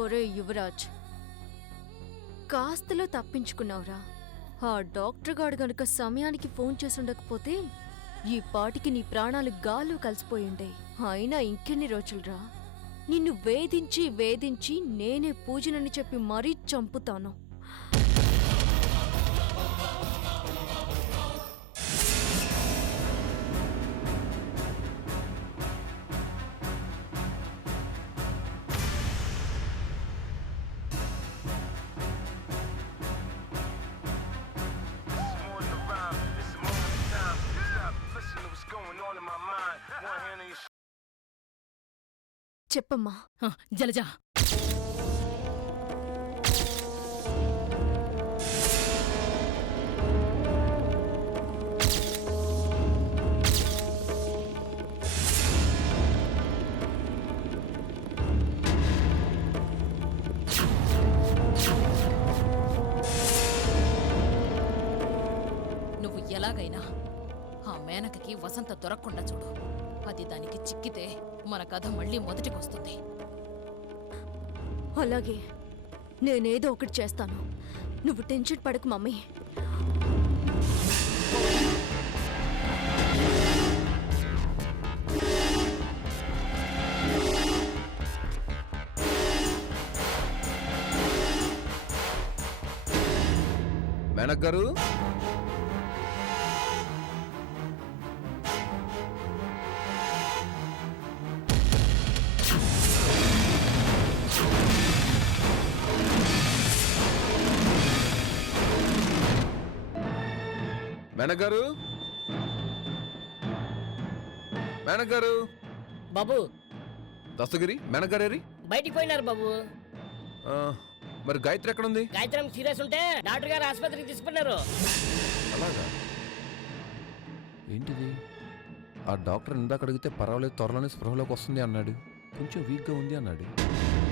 ఒరే యువరాజ్, కాస్తలో తప్పించుకున్నావురా. ఆ డాక్టర్ గాడు గనుక సమయానికి ఫోన్ చేసి ఉండకపోతే ఈ పాటికి నీ ప్రాణాలు గాల్లో కలిసిపోయిండే. అయినా ఇంకెన్ని రోజులురా? నిన్ను వేధించి వేధించి నేనే పూజనని చెప్పి మరీ చంపుతాను. చెప్పమ్మా. జలజ, నువ్వు ఎలాగైనా ఆ మేనకకి వసంత దొరకకుండా చూడు. అది దానికి చిక్కితే మన కథ మళ్ళీ మొదటికొస్తుంది. అలాగే, నేనేదో ఒకటి చేస్తాను. నువ్వు టెన్షన్ పడకు మమ్మీ. మేనక్ గారు, మేనక్ గారు, మేనక్ గారు. బాబు, దస్తగిరి, మేనక్ గారు బయటికి పోయినారు బాబు. మరి గాయత్రి ఎక్కడుంది? గాయత్రం సీరియస్ ఉంటే డాక్టర్ గారు ఆసుపత్రికి తీసుకున్నారు. అలాగా? ఏంటిది? ఆ డాక్టర్ ఇందాక అడిగితే పర్వాలేదు, త్వరలోనే స్పృహలోకి వస్తుంది అన్నాడు. కొంచెం వీక్గా ఉంది అన్నాడు.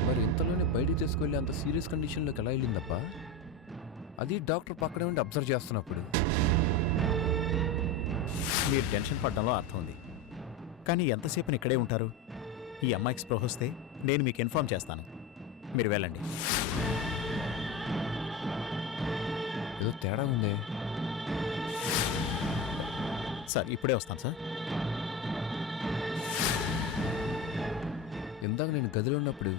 మరి ఇంతలోనే బయటికి తీసుకెళ్ళి అంత సీరియస్ కండిషన్లోకి ఎలా వెళ్ళిందప్ప? అది డాక్టర్ పక్కనే ఉండి అబ్జర్వ్ చేస్తున్నప్పుడు. మీరు టెన్షన్ పడ్డంలో అర్థం ఉంది, కానీ ఎంతసేపుని ఇక్కడే ఉంటారు? ఈ అమ్మాయికి స్పృహ వస్తే నేను మీకు ఇన్ఫార్మ్ చేస్తాను. మీరు వెళ్ళండి. ఏదో తేడా ఉందే సార్. ఇప్పుడే వస్తాను సార్. ఇందాక నేను గదిలో ఉన్నప్పుడు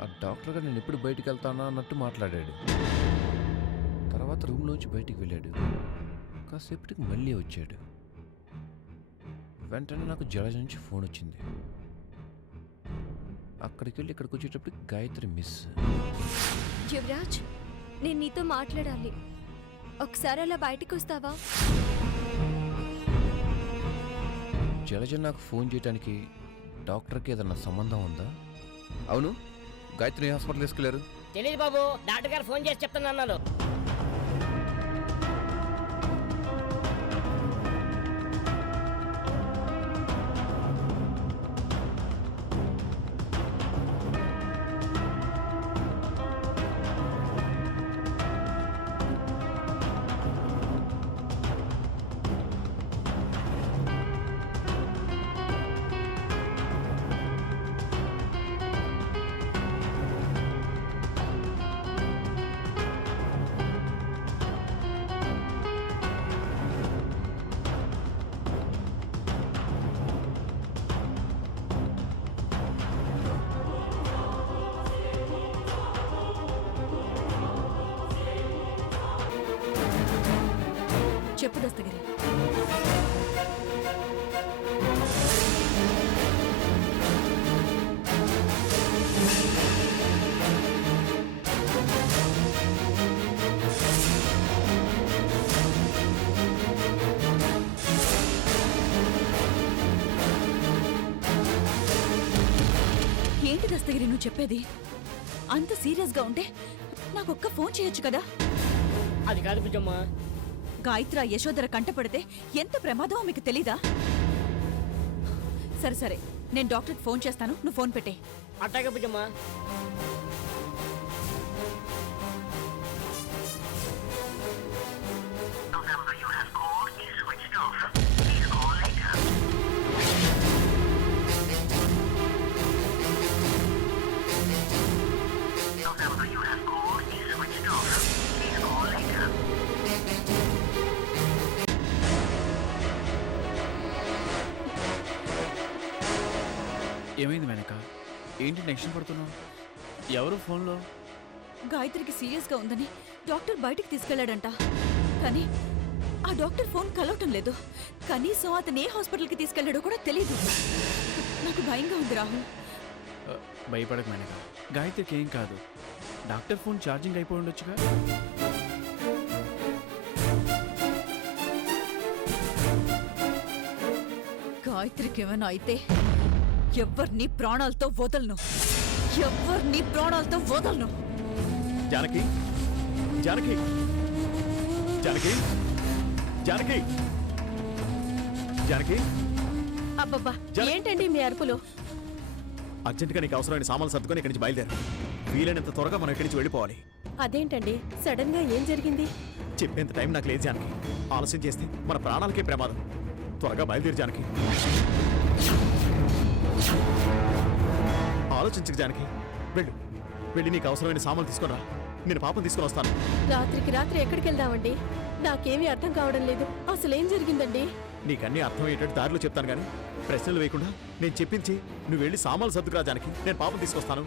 ఆ డాక్టర్ గారు నేను ఎప్పుడు బయటికి వెళ్తానా అన్నట్టు మాట్లాడాడు. తర్వాత రూమ్లోంచి బయటికి వెళ్ళాడు. కాసేపటికి మళ్ళీ వచ్చాడు. వెంటనే నాకు జలజ నుంచి ఫోన్ వచ్చింది. అక్కడికి వెళ్ళి ఇక్కడికి వచ్చేటప్పుడు గాయత్రి మిస్. యువరాజ్, నేను నీతో మాట్లాడాలి. ఒకసారి అలా బయటికి వస్తావా? జలజ నాకు ఫోన్ చేయడానికి డాక్టర్కి ఏదన్నా సంబంధం ఉందా? అవును, గాయత్రి హాస్పిటల్ తీసుకెళ్లారు. తెలియదు బాబు, డాక్టర్ గారు ఫోన్ చేసి చెప్తానన్నారు. చెప్పు దస్తగిరి. ఏంటి దస్తగిరి నువ్వు చెప్పేది? అంత సీరియస్గా ఉంటే నాకొక్క ఫోన్ చేయొచ్చు కదా. అది కాదు బుజ్జమ్మ. గాయత్ర యశోధర కంటపడితే ఎంత ప్రమాదమో మీకు తెలీదా? సరే సరే, నేను డాక్టర్కి ఫోన్ చేస్తాను, నువ్వు ఫోన్ పెట్టే. అట్టాగే బుజ్జమ్మ. ఏమైంది మేనక? ఏంటి టెన్షన్ పడుతున్నావు? ఎవరు ఫోన్లో? గాయత్రికి సీరియస్గా ఉందని డాక్టర్ బయటికి తీసుకెళ్లాడంట. కానీ ఆ డాక్టర్ ఫోన్ కలవటం లేదు. కనీసం అతను ఏ హాస్పిటల్కి తీసుకెళ్లాడో కూడా తెలీదు. నాకు భయంగా ఉంది రాహుల్. భయపడకు మేనక, గాయత్రికి ఏం కాదు. డాక్టర్ ఫోన్ ఛార్జింగ్ అయిపోయి ఉండొచ్చుగా. గాయత్రికి ఏమైనా అయితే ఎవరిని ప్రాణాలతో వదలను. ఎవరిని ప్రాణాలతో వదలను. జానకి, జానకి, జానకి, జానకి, జానకి, అబ్బబ్బా, ఏంటండి మీ అరుపులు? అర్జెంటుగా నీకు అవసరమైన సామాన్లు సర్దుకొని ఇక్కడి నుంచి బయలుదేరు. వీలైనంత త్వరగా మనం ఇక్కడి నుంచి వెళ్ళిపోవాలి. అదేంటండి సడన్ గా ఏం జరిగింది? చెప్పేంత టైం నాకు లేదు జానకి. ఆలస్యం చేస్తే మన ప్రాణాలకే ప్రమాదం. త్వరగా బయలుదేరు జానకి. ఆలోచించకు జానకి. వెళ్ళు, వెళ్ళి నీకు అవసరమైన సామాన్లు తీసుకురా. నేను పాపం తీసుకుని వస్తాను. రాత్రికి రాత్రి ఎక్కడికి వెళ్దామండి? నాకేమీ అర్థం కావడం లేదు. అసలేం జరిగిందండి? నీకన్నీ అర్థమయ్యేటట్టు దారిలో చెప్తాను కానీ ప్రశ్నలు వేయకుండా నేను చెప్పించి నువ్వు వెళ్ళి సామాన్లు సర్దుకురా జానకి. నేను పాపం తీసుకొస్తాను.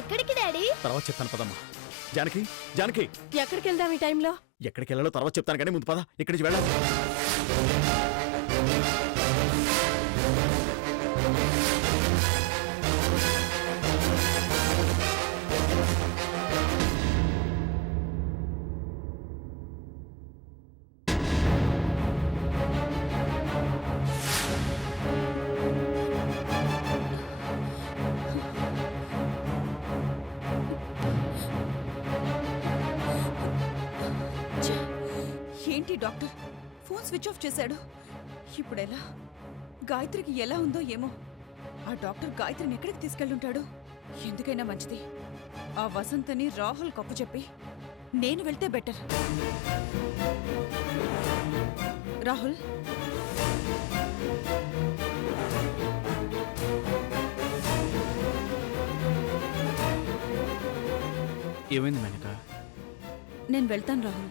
ఎక్కడికి డాడీ? తర్వాత చెప్తాను పదమ్మా. జానకి, జానకి, ఎక్కడికి వెళ్దాం ఈ టైంలో? ఎక్కడికి వెళ్ళాలో తర్వాత చెప్తాను కానీ ముందు పద, ఇక్కడి నుంచి వెళ్ళాలి. ఏంటి డాక్టర్ ఫోన్ స్విచ్ ఆఫ్ చేశాడు? ఇప్పుడెలా? గాయత్రికి ఎలా ఉందో ఏమో. ఆ డాక్టర్ గాయత్రిని ఎక్కడికి తీసుకెళ్ళుంటాడు? ఎందుకైనా మంచిది ఆ వసంతని రాహుల్ కప్పు చెప్పి నేను వెళ్తే బెటర్. రాహుల్, ఏమైంది మేనక? నేను వెళ్తాను రాహుల్.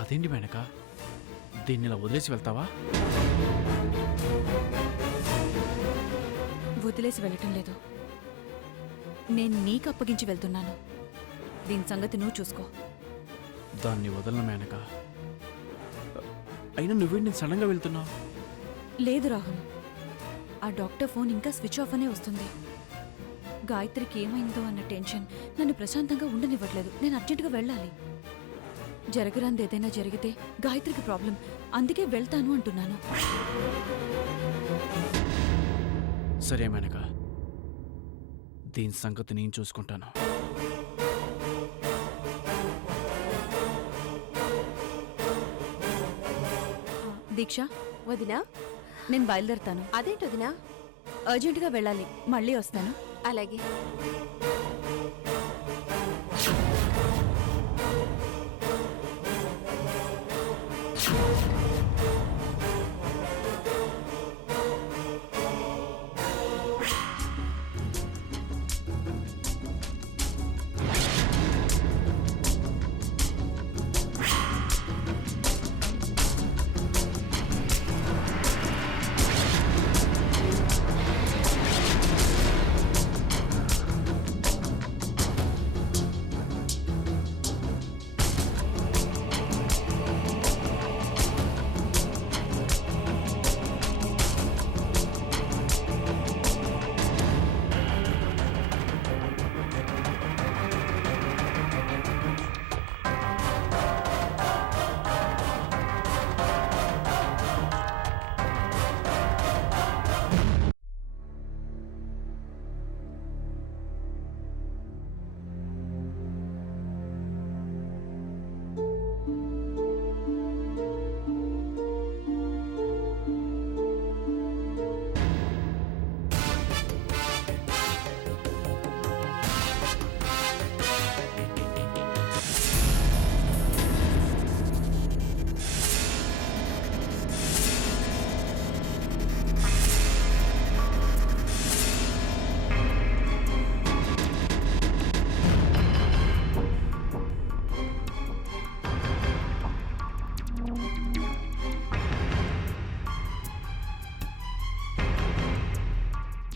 అదేంటి మేనక, దీన్ని ఇలా వదిలేసి వెళ్తావా? వదిలేసి వెళ్ళటం లేదు. నేను నీకు అప్పగించి వెళ్తున్నాను. దీని సంగతి నువ్వు చూసుకో. దాన్ని వదలను మేనక. అయినా నువ్వే నేను సడన్గా వెళ్తున్నావు. లేదు రాహుల్, ఆ డాక్టర్ ఫోన్ ఇంకా స్విచ్ ఆఫ్ అనే వస్తుంది. గాయత్రికి ఏమైందో అన్న టెన్షన్ నన్ను ప్రశాంతంగా ఉండనివ్వట్లేదు. నేను అర్జెంటుగా వెళ్ళాలి. జరగరాంది ఏదైనా జరిగితే గాయత్రికి ప్రాబ్లం. అందుకే వెళ్తాను అంటున్నాను. సరే మేనక, దీని సంగతి నేను చూసుకుంటాను. దీక్ష, వదినా? నేను బయలుదేరుతాను. అదేంటి వదినా? అర్జెంటుగా వెళ్ళాలి. మళ్ళీ వస్తాను. అలాగే.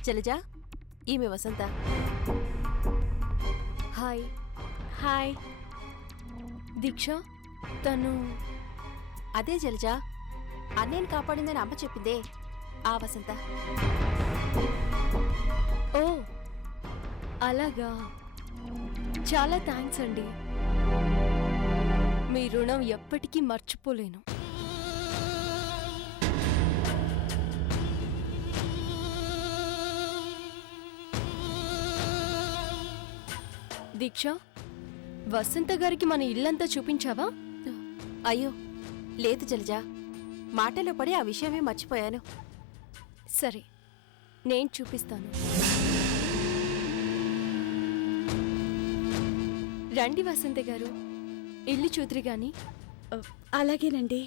జలజ, ఈమె వసంత. హాయ్. హాయ్. దీక్ష తను అదే జలజ, అన్నయ్యని కాపాడిందని అమ్మ చెప్పిందే ఆ వసంత. ఓ అలాగా, చాలా థ్యాంక్స్ అండి. మీ రుణం ఎప్పటికీ మర్చిపోలేను. దీక్ష, వసంత గారికి మన ఇల్లంతా చూపించావా? అయ్యో లేదు జలజ, మాటలో పడి ఆ విషయమే మర్చిపోయాను. సరే, నేను చూపిస్తాను. రండి వసంత గారు, ఇల్లు చూతురు గాని. అలాగేనండి.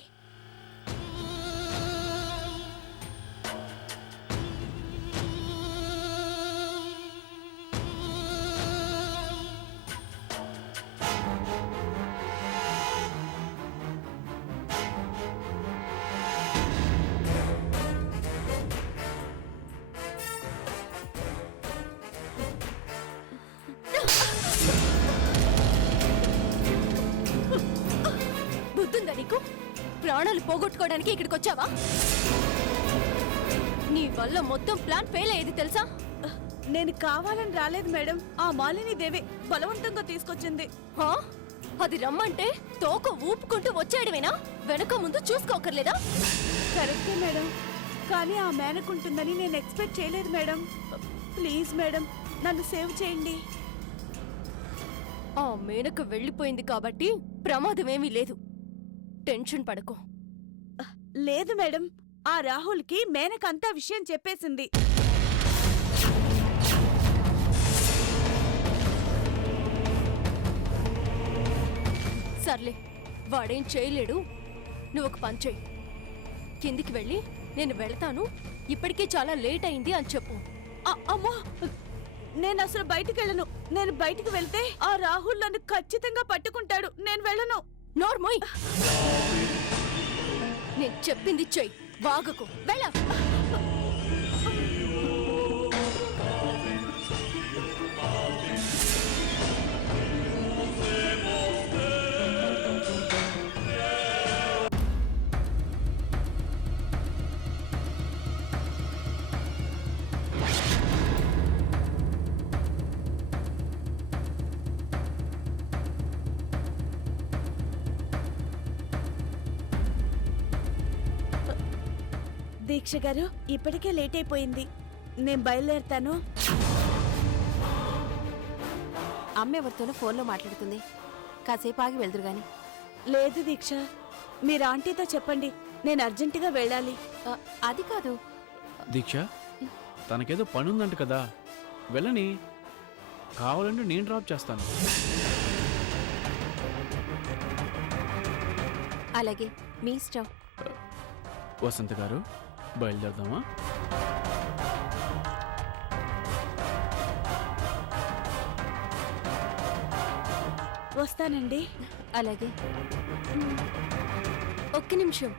బుద్ధుందా నీకు? ప్రాణాలు పోగొట్టుకోవడానికి ఇక్కడికి వచ్చావా? నీ వల్ల మొత్తం ప్లాన్ ఫెయిల్ అయ్యేది తెలుసా? నేను కావాలని రాలేదు మేడం. ఆ మాలిని దేవే బలవంతంగా తీసుకొచ్చింది. హా? అది రమ్మంటే తోక ఊపుకుంటూ వచ్చేయడమేనా? వెనక ముందు చూసుకోకర్లేదా? కరెక్టే మేడం, కానీ ఆ మేనకుంటుందని నేను ఎక్స్పెక్ట్ చేయలేదు మేడం. ప్లీజ్ మేడం, నన్ను సేవ్ చేయండి. ఆ మేనక వెళ్ళిపోయింది కాబట్టి ప్రమాదమేమీ లేదు. టెన్షన్ పడకో. లేదు మేడం, ఆ రాహుల్కి మేనకంతా విషయం చెప్పేసింది. సర్లే, వాడేం చేయలేడు. నువ్వు ఒక పని చెయ్యి. కిందికి వెళ్ళి నేను వెళ్తాను, ఇప్పటికే చాలా లేట్ అయింది అని చెప్పు. అమ్మా, నేను అసలు బయటికి వెళ్ళను. నేను బయటికి వెళ్తే ఆ రాహుల్ నన్ను ఖచ్చితంగా పట్టుకుంటాడు. నేను వెళ్ళను. నోర్మోయ్, నేను చెప్పింది చెయ్యి, వాగకు. వెళ్ళ. దీక్ష గారు, ఇప్పటికే లేట్ అయిపోయింది. నేను బయలుదేరుతాను. అమ్మ ఎవరితోనో ఫోన్లో మాట్లాడుతుంది, కాసేపు ఆగి వెళ్దురు గాని. లేదు దీక్ష, మీరు ఆంటీతో చెప్పండి, నేను అర్జెంటుగా వెళ్ళాలి. అది కాదు. దీక్ష, తనకేదో పని ఉందంట కదా, వెళ్ళని. కావాలంటే నేను డ్రాప్ చేస్తాను. అలాగే, మీ ఇష్టం. వసంత గారు, బయలుదేరదామా? వస్తానండి. అలాగే. ఒక్క నిమిషం.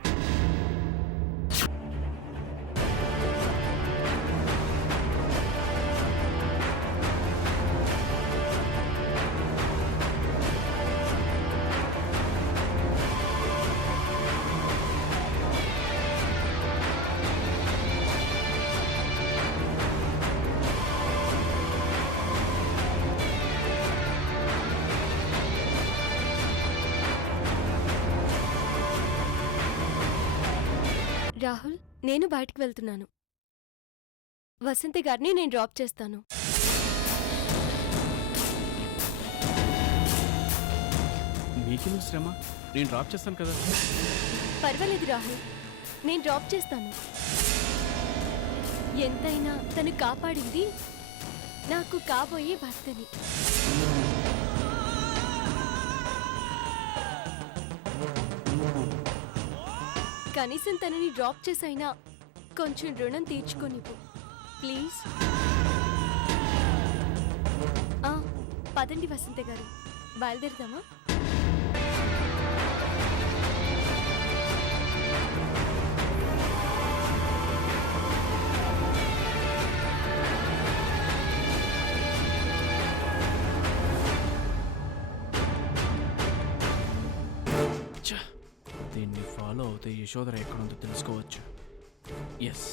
రాహుల్, నేను బయటికి వెళ్తున్నాను. వసంతి గారిని నేను డ్రాప్ చేస్తాను. మీకెందుకు శ్రమ? నేను డ్రాప్ చేస్తాను కదా. పర్వాలేదు రాహుల్, నేను డ్రాప్ చేస్తాను. ఎంతైనా తను కాపాడింది నాకు కాబోయే భర్తని. కనీసం తనని డ్రాప్ చేసైనా కొంచెం రుణం తీర్చుకోనివ్వు ప్లీజ్. పదండి వసంత గారు, బయలుదేరుదామా? అచ్చా, దీన్ని ఫాలో అవుతే యశోధర ఎక్కడుందో తెలుసుకోవచ్చు. ఎస్.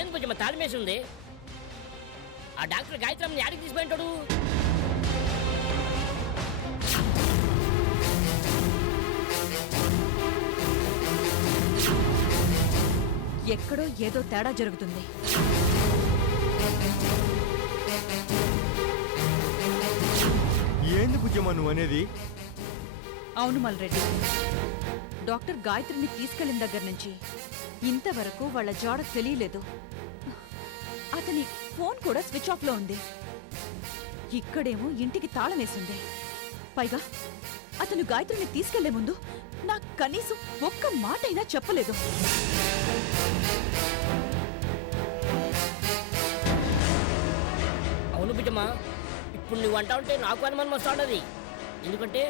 ఏంది బుజ్జమ్మ తాళమేసి ఉంది? ఆ డాక్టర్ గాయత్రమ్మని యాడికి తీసుకుంటాడు? ఎక్కడో ఏదో తేడా జరుగుతుంది. ఏంది బుజ్జమ్మ నువ్వు అనేది? అవును మల్రెడ్డి, డాక్టర్ గాయత్రిని తీసుకెళ్లిన దగ్గర నుంచి ఇంతవరకు వాళ్ళ జాడ తెలియలేదు. అతని ఫోన్ కూడా స్విచ్ ఆఫ్ లో ఉంది. ఇక్కడేమో ఇంటికి తాళం వేసింది. పైగా అతను గాయత్రిని తీసుకెళ్లే ముందు నాకు కనీసం ఒక్క మాటైనా చెప్పలేదు. అవును బుజ్జమ్మ, ఇప్పుడు నువ్వు అంటా ఉంటే నాకు అనుమానం వస్తాడది. ఎందుకంటే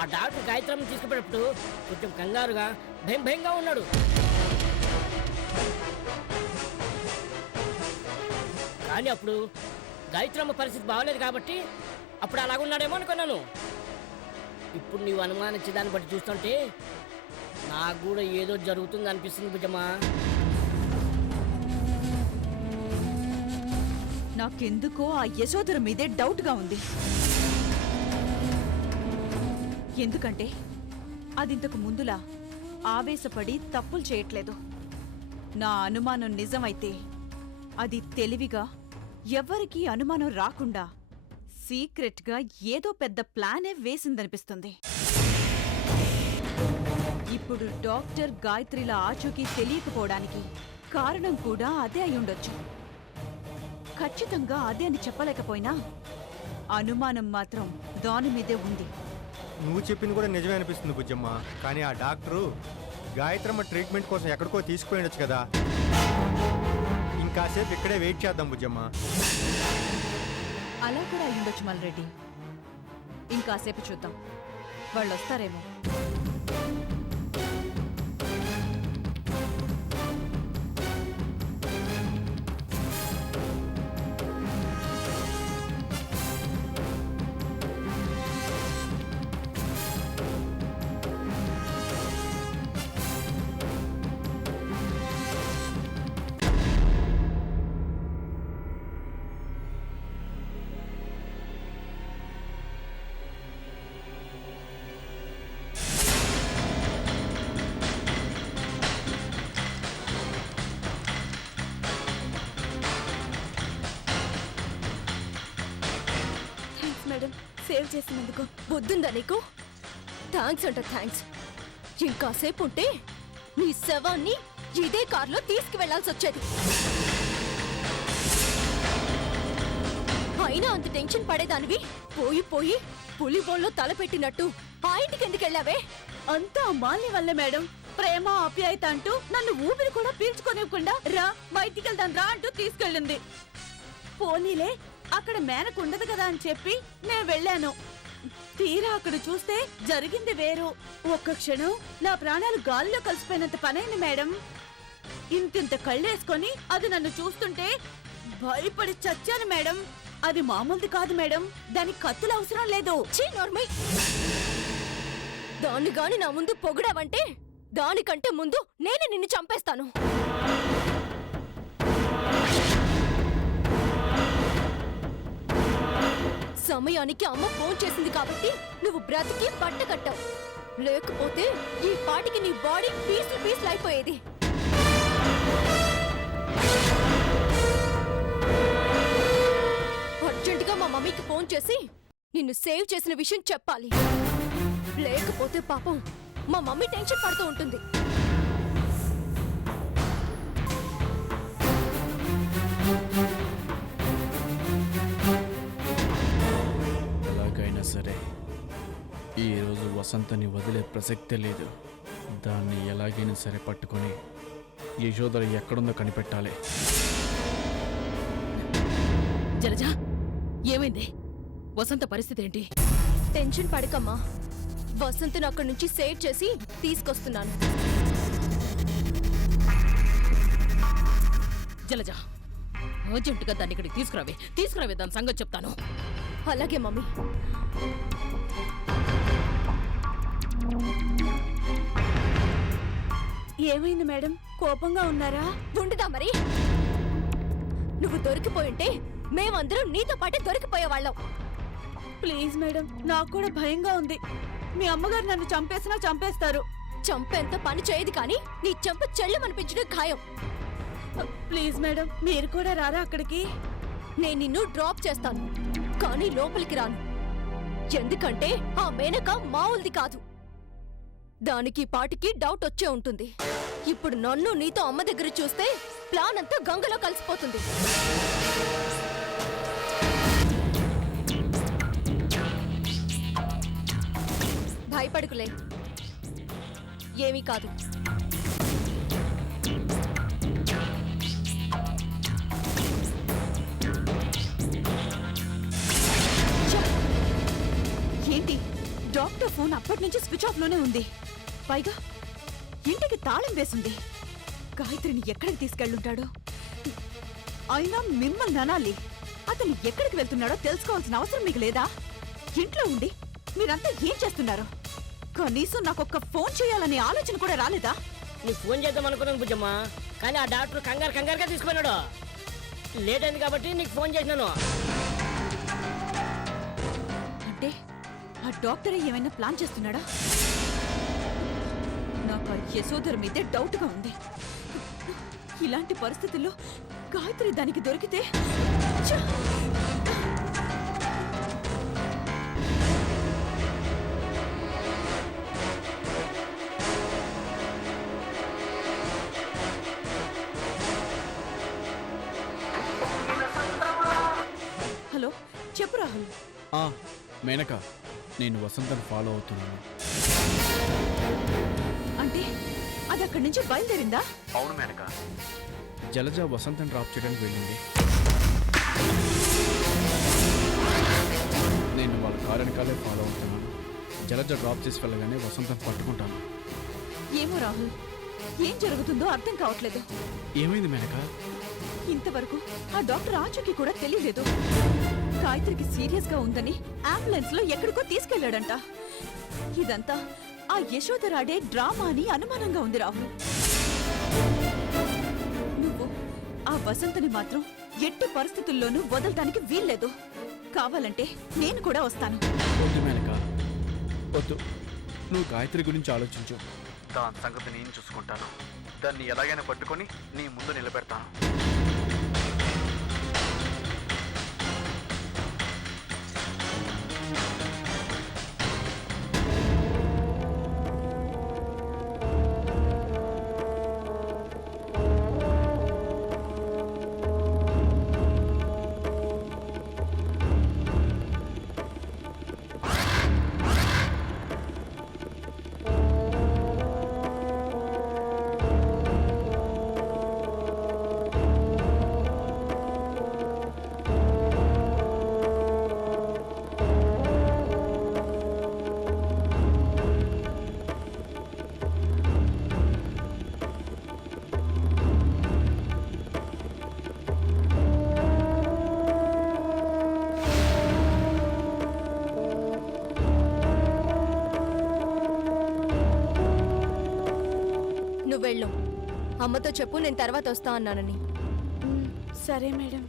ఆ డాక్టర్ గాయత్రమ్మని తీసుకుపోయేటప్పుడు కొంచెం కంగారుగా భయం భయంగా ఉన్నాడు. కానీ అప్పుడు గాయత్రమ్మ పరిస్థితి బాగలేదు కాబట్టి అప్పుడు అలాగున్నాడేమో అనుకున్నాను. ఇప్పుడు నీవు అనుమానించే దాన్ని బట్టి చూస్తుంటే నాకు కూడా ఏదో జరుగుతుంది అనిపిస్తుంది బుజ్జమ్మ. నాకెందుకో ఆ యశోధర మీదే డౌట్ గా ఉంది. ఎందుకంటే అదింతకు ముందులా ఆవేశపడి తప్పులు చేయట్లేదు. నా అనుమానం నిజమైతే అది తెలివిగా ఎవ్వరికీ అనుమానం రాకుండా సీక్రెట్గా ఏదో పెద్ద ప్లానే వేసిందనిపిస్తుంది. ఇప్పుడు డాక్టర్ గాయత్రిల ఆచూకీ తెలియకపోవడానికి కారణం కూడా అదే అయ్యుండొచ్చు. ఖచ్చితంగా అదే అని చెప్పలేకపోయినా అనుమానం మాత్రం దాని మీదే ఉంది. నువ్వు చెప్పింది కూడా నిజమే అనిపిస్తుంది బుజ్జమ్మ. కానీ ఆ డాక్టరు గాయత్రమ్మ ట్రీట్మెంట్ కోసం ఎక్కడికో తీసుకుపోయిండొచ్చు కదా. ఇంకాసేపు ఇక్కడే వెయిట్ చేద్దాం బుజ్జమ్మ. అలా కూడా అయ్యుండొచ్చు మల్రెడ్డి. ఇంకాసేపు చూద్దాం, వాళ్ళు వస్తారేమో. మేడం, సేవ్ చేసినందుకు. బుద్ధుందా నీకు? థ్యాంక్స్ అంట థ్యాంక్స్. ఇంకాసేపు ఉంటే నీ శవాన్ని ఇదే కారులో తీసుకువెళ్లాల్సి వచ్చేది. అయినా అంత టెన్షన్ పడేదానివి పోయి పోయి పులి బోన్లో తల పెట్టినట్టు ఆ ఇంటికి ఎందుకెళ్ళావే? అంతా మాలి వల్లే మేడం. ప్రేమ ఆప్యాయత అంటూ నన్ను ఊపిరి కూడా పీల్చుకోనివ్వకుండా రా బయటికి వెళ్దాం రా అంటూ తీసుకెళ్ళింది. పోనీలే అక్కడ మేనకు ఉండదు కదా అని చెప్పి నేను వెళ్ళాను. తీరా అక్కడ చూస్తే జరిగింది వేరు. ఒక్క క్షణం నా ప్రాణాలు గాలిలో కలిసిపోయినంత పనైంది మేడం. ఇంతింత కళ్ళేసుకొని అది నన్ను చూస్తుంటే భయపడి చచ్చాను మేడం. అది మామూలుది కాదు మేడం, దానికి కత్తులు అవసరం లేదు. చీ నోర్మై. దాన్ని గాని నా ముందు పొగిడావంటే దానికంటే ముందు నేనే నిన్ను చంపేస్తాను. సమయానికి అమ్మ ఫోన్ చేసింది కాబట్టి నువ్వు బ్రతికి బట్ట కట్టావు. లేకపోతే ఈ పాటికి నీ బాడీ పీసులు పీసులు అయిపోయేది. అర్జెంటుగా మా మమ్మీకి ఫోన్ చేసి నిన్ను సేవ్ చేసిన విషయం చెప్పాలి. లేకపోతే పాపం మా మమ్మీ టెన్షన్ పడుతూ ఉంటుంది. ఎలాగైనా సరే ఈరోజు వసంతని వదిలే ప్రసక్తే లేదు. దాన్ని ఎలాగైనా సరే పట్టుకొని యశోదర ఎక్కడుందో కనిపెట్టాలి. జలజ, ఏమైంది? వసంత పరిస్థితి ఏంటి? టెన్షన్ పడకమ్మా. వసంతను అక్కడి నుంచి సేవ్ చేసి తీసుకొస్తున్నాను. జలజ, అర్జెంటుగా దాన్ని ఇక్కడికి తీసుకురావే దాని సంగతి చెప్తాను. అలాగే మమ్మీ. ఏమైంది మేడం, కోపంగా ఉన్నారా? ఉండుదా మరి. నువ్వు దొరికిపోయింటే మేమందరం నీతో పాటే దొరికిపోయేవాళ్ళం. ప్లీజ్ మేడం, నాకు కూడా భయంగా ఉంది. మీ అమ్మగారు నన్ను చంపేసినా చంపేస్తారు. చంపేంత పని చేయదు కానీ నీ చంప చెల్లెమనిపించడం ఖాయం. ప్లీజ్ మేడం, మీరు కూడా రారా అక్కడికి? నేను నిన్ను డ్రాప్ చేస్తాను కానీ లోపలికి రాను. ఎందుకంటే ఆ మేనక మావుల్ది కాదు. దానికి పాటికి డౌట్ వచ్చే ఉంటుంది. ఇప్పుడు నన్ను నీతో అమ్మ దగ్గర చూస్తే ప్లాన్ అంతా గంగలో కలిసిపోతుంది. భయపడుకులే, ఏమీ కాదు. ఏంటి, డాక్టర్ ఫోన్ అప్పటి నుంచి స్విచ్ ఆఫ్ లోనే ఉంది. పైగా ఇంటికి తాళం వేసింది. గాయత్రిని ఎక్కడికి తీసుకెళ్ళుంటాడు? అయినా మిమ్మల్ని అనాలి. అతను ఎక్కడికి వెళ్తున్నాడో తెలుసుకోవాల్సిన అవసరం మీకు లేదా? ఇంట్లో ఉండి మీరంతా ఏం చేస్తున్నారు? కనీసం నాకొక్క ఫోన్ చేయాలనే ఆలోచన కూడా రాలేదా? నీకు ఫోన్ చేద్దాం అనుకున్నాను బుజ్జమ్మ, కానీ ఆ డాక్టర్ కంగారుగా తీసుకున్నాడు. లేట్ అయింది కాబట్టి నీకు ఫోన్ చేసినాను. అంటే ఆ డాక్టరే ఏమైనా ప్లాన్ చేస్తున్నాడా? నాకు ఆ యశోధర మీదే డౌట్గా ఉంది. ఇలాంటి పరిస్థితుల్లో గాయత్రి దానికి దొరికితే ఛ! హలో, చెప్పు రాహుల్. మేనక, నేను వసంతను ఫాలో అవుతున్నాను. అంటే అది అక్కడి నుంచి బయలుదేరిందా? అవును మేనక. జలజ వసంతను డ్రాప్ చేయడానికి వెళ్ళింది. నేను వాళ్ళ కారు వెనకాలే ఫాలో అవుతున్నాను. జలజ డ్రాప్ చేసి వెళ్ళగానే వసంతను పట్టుకుంటాను. ఏమో రాహుల్, ఏం జరుగుతుందో అర్థం కావట్లేదు. ఏమైంది మేనక? ఇంతవరకు ఆ డాక్టర్ ఆచూకీ కూడా తెలియలేదు. గాయత్రికి సీరియస్ గా ఉందని అంబులెన్స్ లో ఎక్కడికో తీసుకెళ్లాడంట. ఇదంతా ఆ యశోధరాడే డ్రామా అని అనుమానంగా ఉంది రాహుల్. నువ్వు ఆ వసంతని మాత్రం ఎట్టి పరిస్థితుల్లోనూ వదలటానికి వీల్లేదు. కావాలంటే నేను కూడా వస్తాను. వద్దు మేనక, వద్దు. నువ్వు గాయత్రి గురించి ఆలోచించు. దాని సంగతి నేను చూసుకుంటాను. దాన్ని ఎలాగైనా పట్టుకొని నీ ముందు నిలబెడతాను. వెళ్ళు. అమ్మతో చెప్పు నేను తర్వాత వస్తా అన్నానని. సరే మేడం.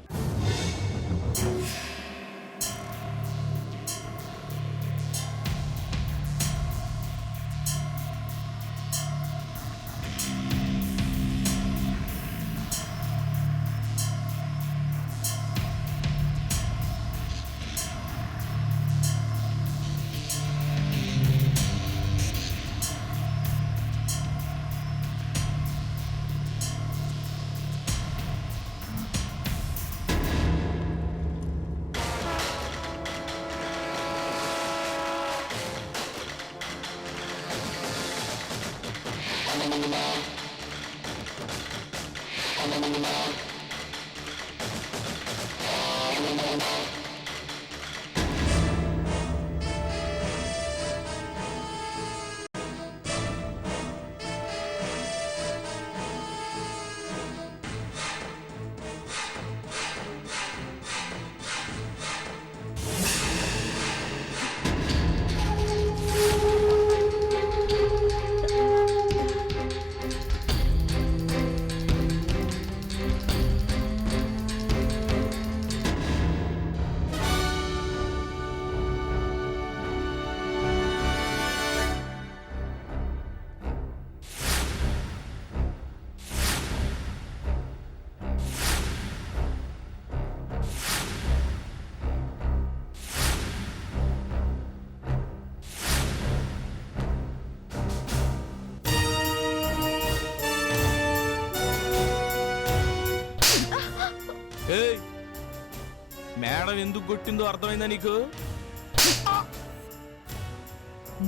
మేడం ఎందుకు కొట్టిందో అర్థమైందా నీకు?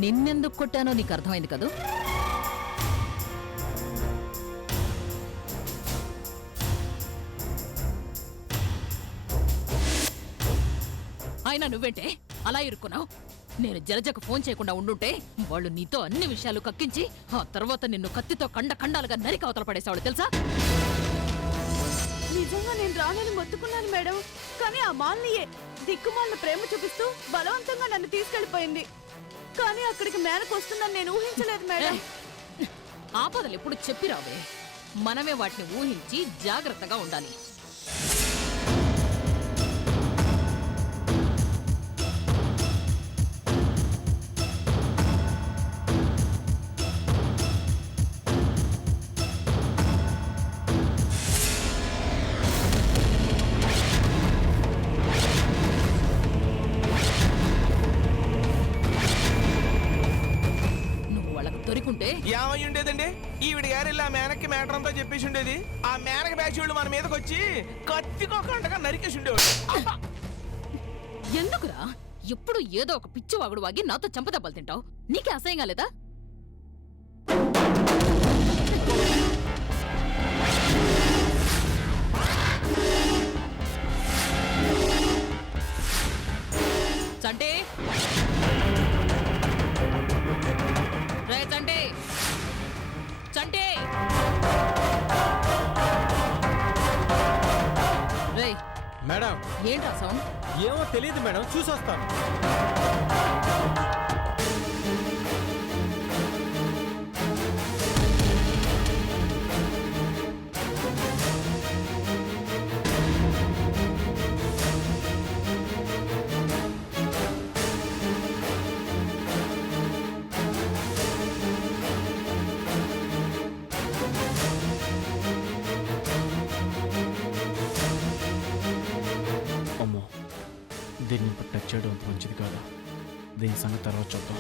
నిన్నెందుకు కొట్టానో నీకు అర్థమైంది కదూ? అయినా నువ్వేంటే అలా ఇరుక్కున్నావు? నేను జలజకు ఫోన్ చేయకుండా ఉండుంటే వాళ్ళు నీతో అన్ని విషయాలు కక్కించి ఆ తర్వాత నిన్ను కత్తితో ఖండాలుగా నరికి అవతల పడేసేవాళ్ళు తెలుసా? నిజంగా నేను రానని మొత్తుకున్నాను మేడం, కానీ ఆ మాల్నియే దిక్కుమాలిన ప్రేమ చూపిస్తూ బలవంతంగా నన్ను తీసుకెళ్లిపోయింది. కానీ అక్కడికి మేనకు వస్తుందని నేను ఊహించలేదు మేడం. ఆపదలు ఎప్పుడు చెప్పిరావే, మనమే వాటిని ఊహించి జాగ్రత్తగా ఉండాలి. ఏమై ఉండేదండి? ఈవిడ గారు ఇలా మేనక్కి మ్యాటర్ అంతా చెప్పేసి ఉండేది. ఆ మేనక బ్యాచ్ వాళ్ళు మన మీదకి వచ్చి కత్తికొకంటగా నరికేసి ఉండేవాడు. ఎందుకురా ఎప్పుడు ఏదో ఒక పిచ్చివాగుడు వాగి నాతో చంపదెబ్బలు తింటావు? నీకే అసహ్యంగా లేదా? చంటే రే చంటే, చంటే రే. మేడం ఏంట్రా సౌండ్? ఏమో తెలియదు మేడం, చూసొస్తాను. దీన్ని ఇప్పుడు టచ్ చేయడం అంత మంచిది కాదు. దీని సంగతి తర్వాత చూద్దాం.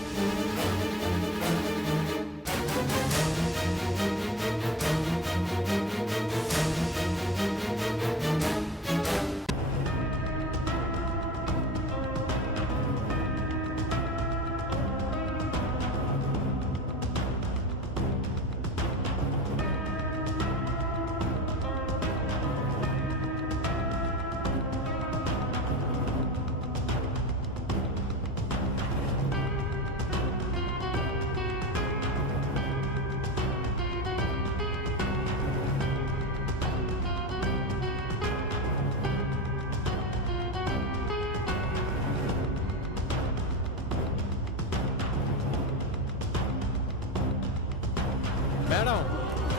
మేడం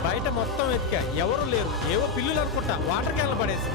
బయట మొత్తం వెతికా, ఎవరు లేరు. ఏవో పిల్లులు అనుకుంటా వాటర్ క్యాన్లు పడేసి.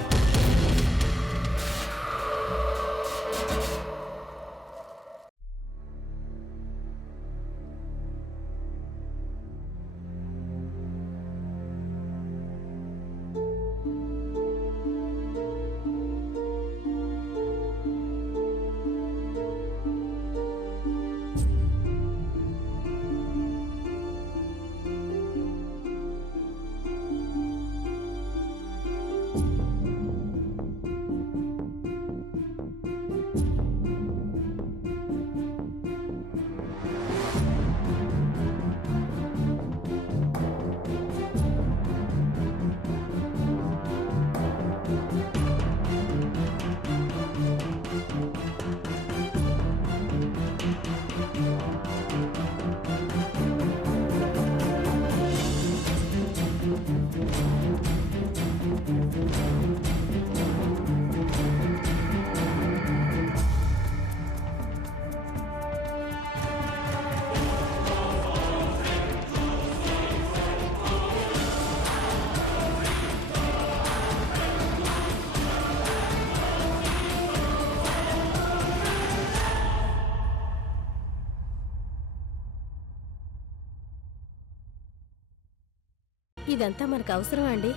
ఇదంతా మనకు అవసరమా అండి?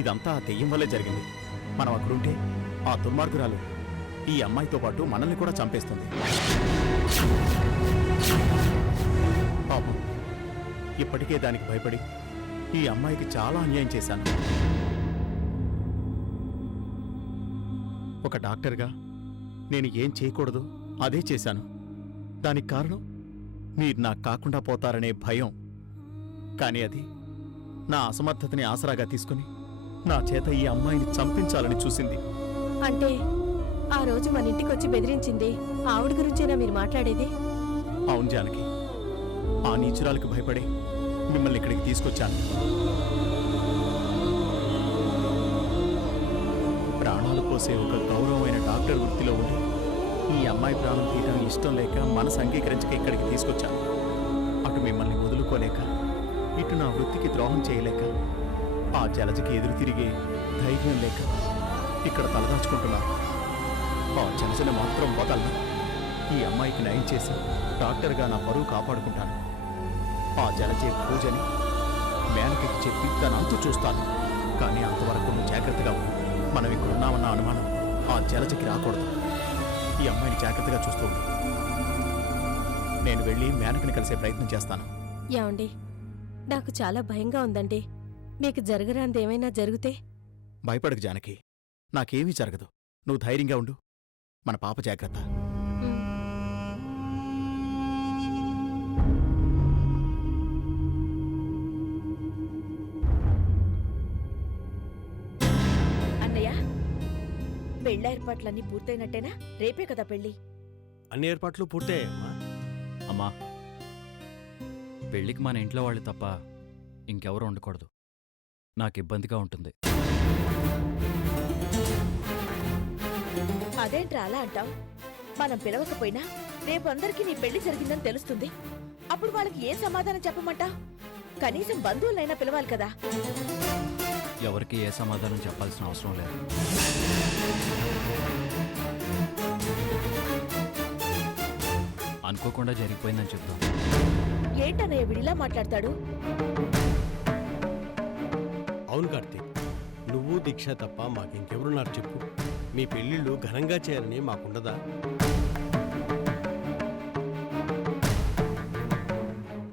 ఇదంతా ఆ దెయ్యం వల్లే జరిగింది. మనం అక్కడుంటే ఆ దుర్మార్గురాలు ఈ అమ్మాయితో పాటు మనల్ని కూడా చంపేస్తుంది. పాపం, ఇప్పటికే దానికి భయపడి ఈ అమ్మాయికి చాలా అన్యాయం చేశాను. ఒక డాక్టర్గా నేను ఏం చేయకూడదు అదే చేశాను. దానికి కారణం మీరు నాకు కాకుండా పోతారనే భయం. కానీ అది నా అసమర్థతని ఆసరాగా తీసుకుని నా చేత ఈ అమ్మాయిని చంపించాలని చూసింది. అంటే ఆ రోజు మన ఇంటికి వచ్చి బెదిరించింది ఆవిడ గురించేనా మీరు మాట్లాడేది? అవును జానకి, ఆ నీచురాలకు భయపడి మిమ్మల్ని ఇక్కడికి తీసుకొచ్చాను. ప్రాణాలు పోసే ఒక గౌరవమైన డాక్టర్ వృత్తిలో ఉండి ఈ అమ్మాయి ప్రాణం తీయడం ఇష్టం లేక మనసు అంగీకరించక ఇక్కడికి తీసుకొచ్చాను. అటు మిమ్మల్ని వదులుకోలేక, ఇటు నా వృత్తికి ద్రోహం చేయలేక, ఆ జలజకి ఎదురు తిరిగే ధైర్యం లేక ఇక్కడ తలదాచుకుంటున్నాను. ఆ జలజని మాత్రం వదలను. ఈ అమ్మాయికి నయం చేసి డాక్టర్గా నా పరువు కాపాడుకుంటాను. ఆ జలజే పూజని మేనకకి చెప్పి తనంతు చూస్తాను. కానీ అంతవరకు నువ్వు జాగ్రత్తగా ఉండు. మనం ఇక్కడ ఉన్నామన్న అనుమానం ఆ జలజకి రాకూడదు. ఈ అమ్మాయిని జాగ్రత్తగా చూస్తూ ఉండు. నేను వెళ్ళి మేనకని కలిసే ప్రయత్నం చేస్తాను. ఏమండి, నాకు చాలా భయంగా ఉందండి. మీకు జరగరాంది ఏమైనా జరిగితే? భయపడకు జానకి, నాకేమీ జరగదు. నువ్వు ధైర్యంగా ఉండు. మన పాప జాగ్రత్త. అన్నయ్య, పెళ్ళ ఏర్పాట్లన్నీ పూర్తయినట్టేనా? రేపే కదా పెళ్ళి. అన్ని ఏర్పాట్లు పూర్తయ్యాయమ్మా. అమ్మా, పెళ్ళికి మన ఇంట్లో వాళ్ళు తప్ప ఇంకెవరూ ఉండకూడదు. నాకు ఇబ్బందిగా ఉంటుంది. అదేంట్రా అలా అంటావు? మనం పిలవకపోయినా రేపు అందరికీ నీ పెళ్లి జరిగిందని తెలుస్తుంది. అప్పుడు వాళ్ళకి ఏం సమాధానం చెప్పమంటా? కనీసం బంధువులైనా పిలవాలి కదా. ఎవరికి ఏ సమాధానం చెప్పాల్సిన అవసరం లేదు. అనుకోకుండా జరిగిపోయిందని చెప్తాం. ఏంటన్నయ్య విడిలా మాట్లాడతాడు? అవును కార్తీక్, నువ్వు దీక్ష తప్ప మాకింకెవరున్నారు చెప్పు? మీ పెళ్ళిళ్ళు ఘనంగా చేయాలని మాకుండదా?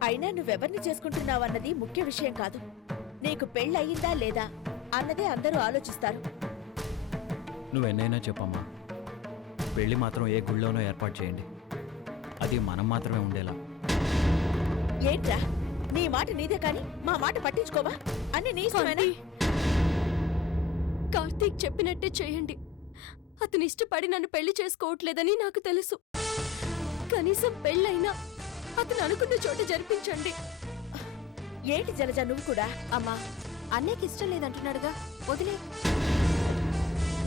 అయినా నువ్వెవరిని చేసుకుంటున్నావన్నది ముఖ్య విషయం కాదు. నీకు పెళ్ళయిందా లేదా అన్నదే అందరూ ఆలోచిస్తారు. నువ్వెన్నైనా చెప్పమ్మా, పెళ్ళి మాత్రం ఏ గుళ్ళోనో ఏర్పాటు చేయండి. అది మనం మాత్రమే ఉండేలా. ఏంట్రా, నీ మాట నీదే కాని మా మాట పట్టించుకోవా? అన్ని నీ ఇష్టమేనా? కార్తీక్ చెప్పినట్టే చేయండి. అతని ఇష్టపడి నన్ను పెళ్లి చేసుకోవట్లేదని నాకు తెలుసు. కనీసం పెళ్ళైనా అతను అనుకున్న చోట జరిపించండి. ఏంటి జలజ నువ్వు కూడా? అమ్మా, అన్నయ్యకి ఇష్టం లేదంటున్నాడుగా, వదిలే.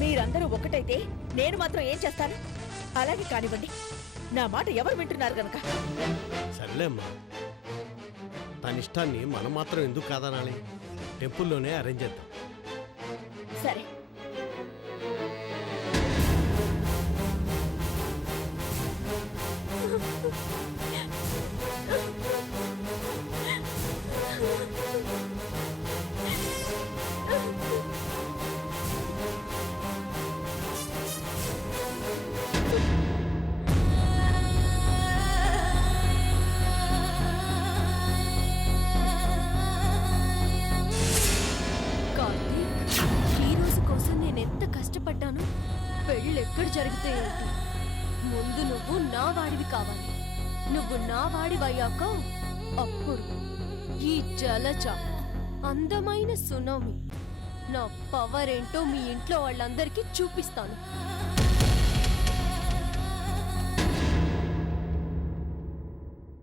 మీరందరూ ఒకటైతే నేను మాత్రం ఏం చేస్తాను? అలాగే కానివ్వండి. నా మాట ఎవరు వింటున్నారు గనక. సర్లేమ్మా, దాని ఇష్టాన్ని మనం మాత్రం ఎందుకు కాదనాలి? టెంపుల్లోనే అరేంజ్ చేద్దాం. సరే. కార్తీక్, ఈ రోజు కోసం నేను ఎంత కష్టపడ్డాను. పెళ్ళెక్కడ జరిగితే ఏంటి, ముందు నువ్వు నా వాడివి కావాలి. నువ్వు నా వాడివయ్యాక అప్పుడు ఈ జలజ అందమైన సునామీ నా పవర్ ఏంటో మీ ఇంట్లో వాళ్ళందరికీ చూపిస్తాను.